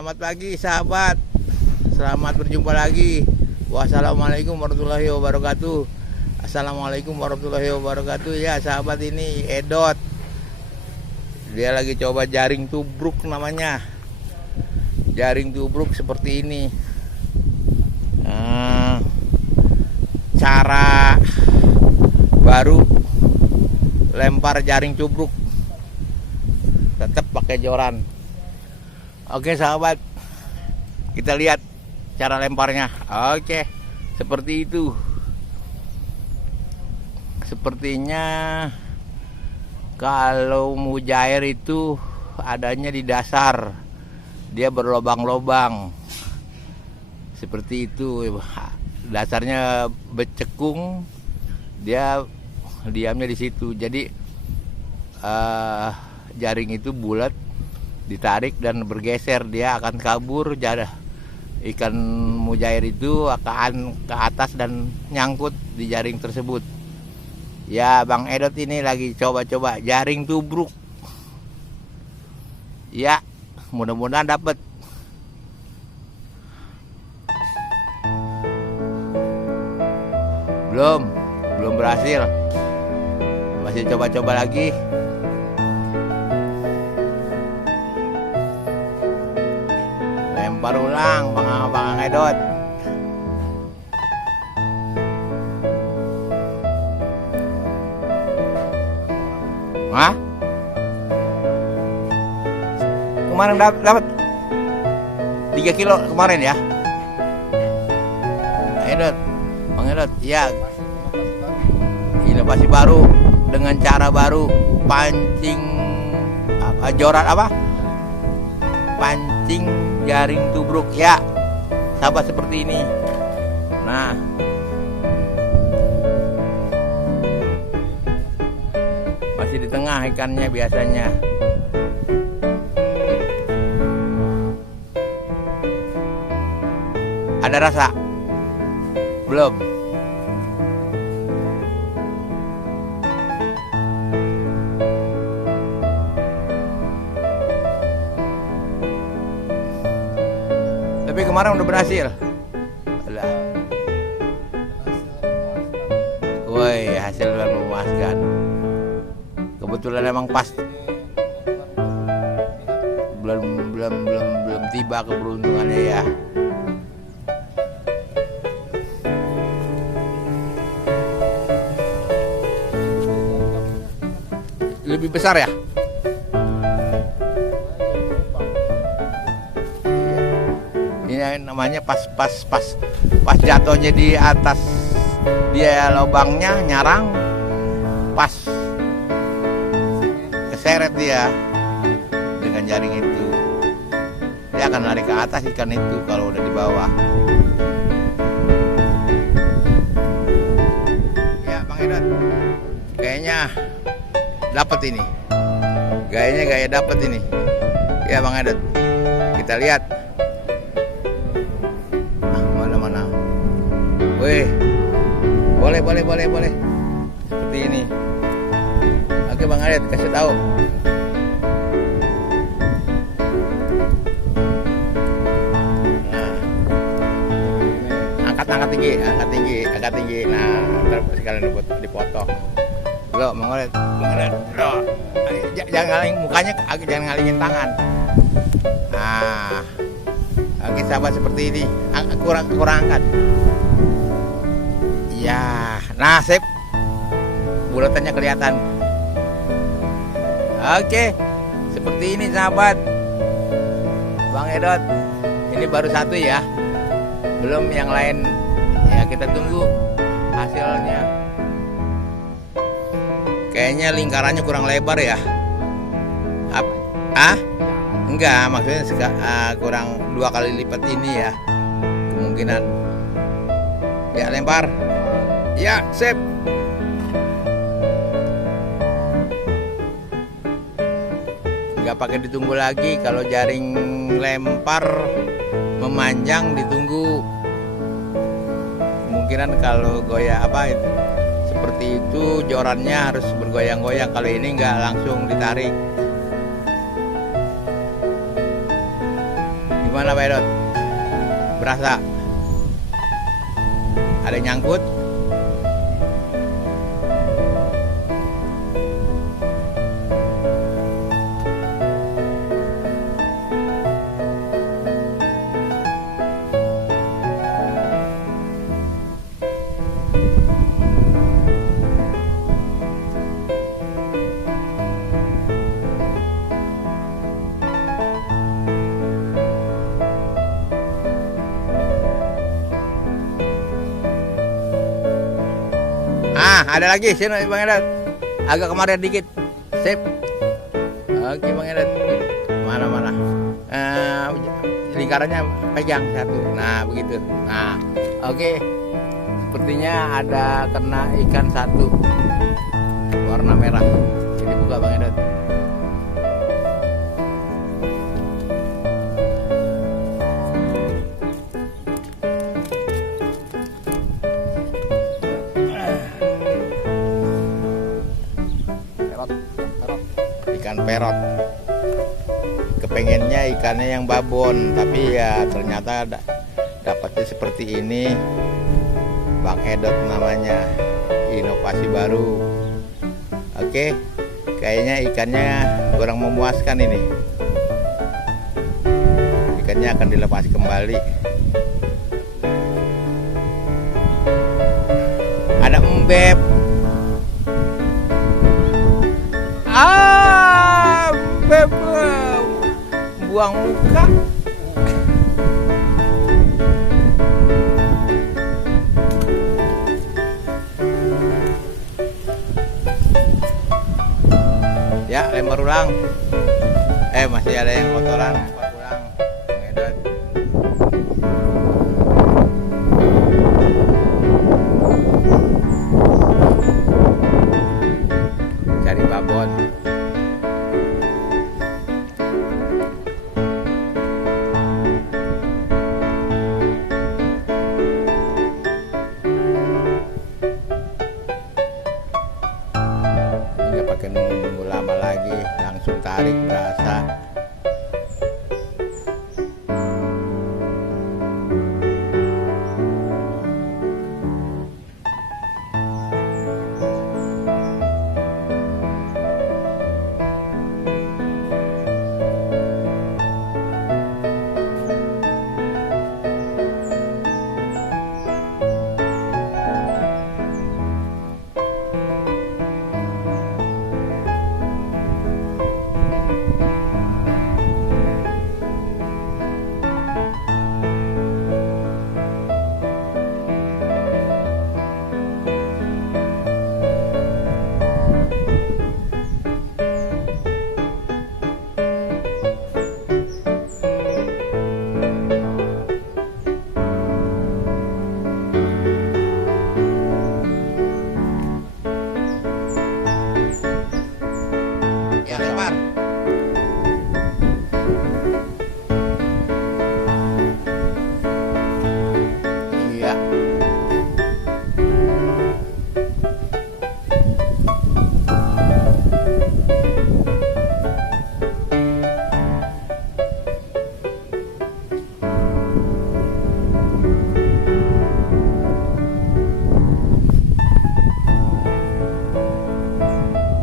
Selamat pagi sahabat, selamat berjumpa lagi. Wassalamualaikum warahmatullahi wabarakatuh. Assalamualaikum warahmatullahi wabarakatuh. Ya sahabat, ini Edot. Dia lagi coba jaring tubruk namanya. Jaring tubruk seperti ini. Cara baru lempar jaring tubruk, tetap pakai joran. Oke sahabat, kita lihat cara lemparnya. Oke, seperti itu. Sepertinya kalau mujair itu adanya di dasar, dia berlobang-lobang seperti itu. Dasarnya becekung, dia diamnya di situ. Jadi jaring itu bulat, ditarik dan bergeser, dia akan kabur. Ikan mujair itu akan ke atas dan nyangkut di jaring tersebut. Ya, Bang Edot ini lagi coba-coba jaring tubruk. Ya, mudah-mudahan dapat. Belum berhasil. Masih coba-coba lagi. Lempar ulang Bang Edot. Hah? Kemarin dapat 3 kilo kemarin ya. Edot, Bang Edot, ya. Inovasi baru dengan cara baru, pancing joran apa? Pancing jaring tubruk ya, sahabat, seperti ini. Nah, masih di tengah ikannya biasanya. Ada rasa? Belum. Tapi kemarin udah berhasil. Alah. Woi, hasil memuaskan. Kebetulan emang pas. Belum tiba keberuntungannya ya. Lebih besar ya? Ini namanya pas jatuhnya di atas dia lubangnya nyarang, pas keseret dia dengan jaring itu. Dia akan lari ke atas ikan itu kalau udah di bawah. Ya Bang Edot, kayaknya dapat ini. Gaya dapat ini. Ya Bang Edot, kita lihat. Mana. Wih, boleh. Seperti ini. Oke Bang Edot, kasih tahu. Nah, angkat tinggi. Nah, ntar sekalian dipotong. Lo, Bang Edot. Jangan ngalingin mukanya, jangan ngalingin tangan. Nah, oke sahabat, seperti ini. Kurang angkat. Ya, nah sip. Bulatannya kelihatan. Oke, seperti ini sahabat. Bang Edot, ini baru satu ya. Belum yang lain. Ya, kita tunggu hasilnya. Kayaknya lingkarannya kurang lebar ya. Enggak, maksudnya kurang 2 kali lipat ini ya. Kemungkinan. Ya, lempar. Ya, sip. Enggak pakai ditunggu lagi. Kalau jaring lempar memanjang ditunggu. Kemungkinan kalau seperti itu jorannya harus bergoyang-goyang. Kalau ini enggak, langsung ditarik. Gimana Pak Edot? Berasa? Ada yang nyangkut? Ada lagi, sini Bang Edot. Agak kemarin dikit. Sip. Oke Bang Edot. Mana? Lingkarannya pegang satu. Nah, begitu. Nah, oke. Sepertinya ada kena ikan satu. Warna merah. Ini buka Bang Edot. Ikan perot. Kepengennya ikannya yang babon, tapi ya ternyata dapatnya seperti ini. Bang Edot namanya, inovasi baru. Oke, kayaknya ikannya kurang memuaskan ini. Ikannya akan dilepas kembali. Ada embeb. Embeb buang muka. Ya, lempar ulang. Masih ada yang kotoran, lempar ulang. Bang Edot. Cari babon. Nggak pakai nunggu lama lagi, langsung tarik berasa. Ya, lempar. Iya.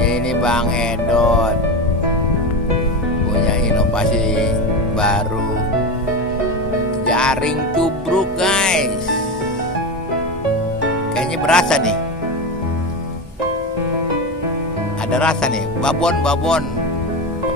Ini Bang Edot punya inovasi baru, jaring tubruk guys. Kayaknya berasa nih, ada rasa nih. Babon.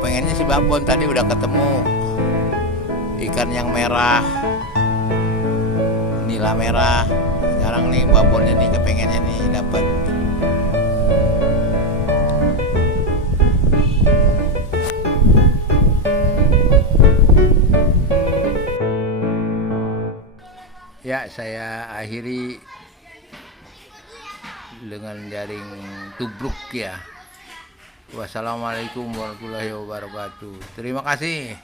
Pengennya si babon, tadi udah ketemu ikan yang merah, nila merah. Sekarang nih babonnya nih, kepengennya nih dapat. Ya, saya akhiri dengan jaring tubruk ya. Wassalamualaikum warahmatullahi wabarakatuh. Terima kasih.